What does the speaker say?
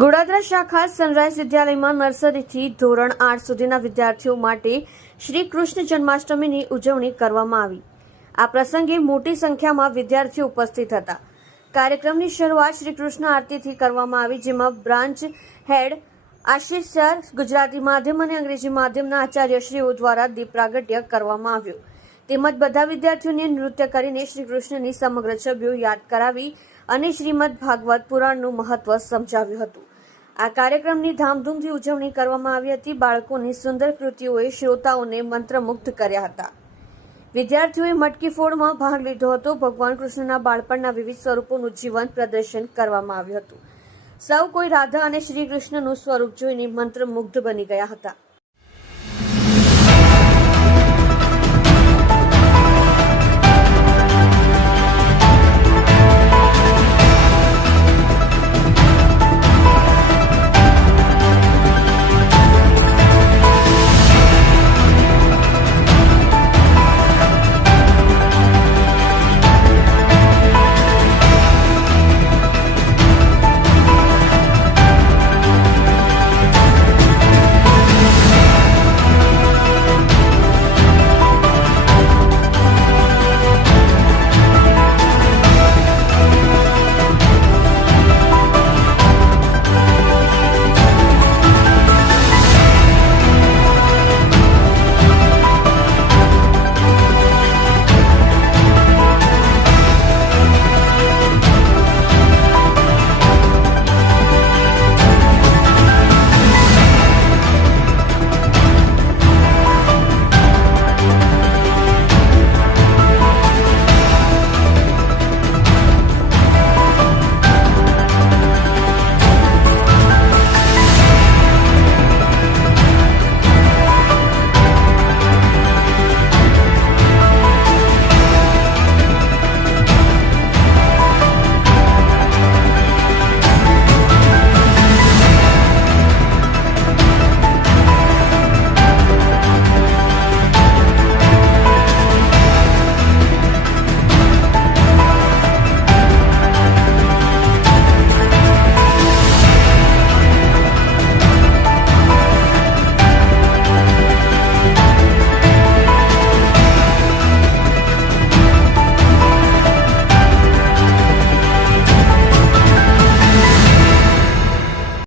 ગોડાદરા શાખા સનરાઈઝ વિદ્યાલયમાં નર્સરીથી ધોરણ 8 સુધીના વિદ્યાર્થીઓ માટે શ્રી કૃષ્ણ જન્માષ્ટમીની ઉજવણી કરવામાં આવી। આ પ્રસંગે મોટી સંખ્યામાં વિદ્યાર્થીઓ ઉપસ્થિત હતા। કાર્યક્રમની શરૂઆત શ્રી કૃષ્ણ આરતીથી કરવામાં આવી, જેમાં branch head Ashish sir, Gujarati માધ્યમ અને અંગ્રેજી માધ્યમના આચાર્યશ્રીઓ દ્વારા દીપ પ્રાગટ્ય કરવામાં આવ્યું। તેમજ બધા વિદ્યાર્થીઓને નૃત્ય કરીને શ્રી કૃષ્ણની સમગ્ર છબીઓ યાદ કરાવી અને શ્રીમદ ભાગવત પુરાણનું મહત્વ સમજાવ્યું હતું। આ કાર્યક્રમની ધામધૂમથી ઉજવણી કરવામાં આવી હતી। બાળકોની સુંદર કૃતિઓએ શ્રોતાઓને મંત્રમુગ્ધ કર્યા હતા। વિદ્યાર્થીઓએ મટકી ફોડમાં ભાગ લીધો હતો। ભગવાન કૃષ્ણના બાળપણના વિવિધ સ્વરૂપોનું જીવંત પ્રદર્શન કરવામાં આવ્યું હતું। સૌ કોઈ રાધા અને શ્રી કૃષ્ણનું સ્વરૂપ જોઈને મંત્રમુગ્ધ બની ગયા હતા।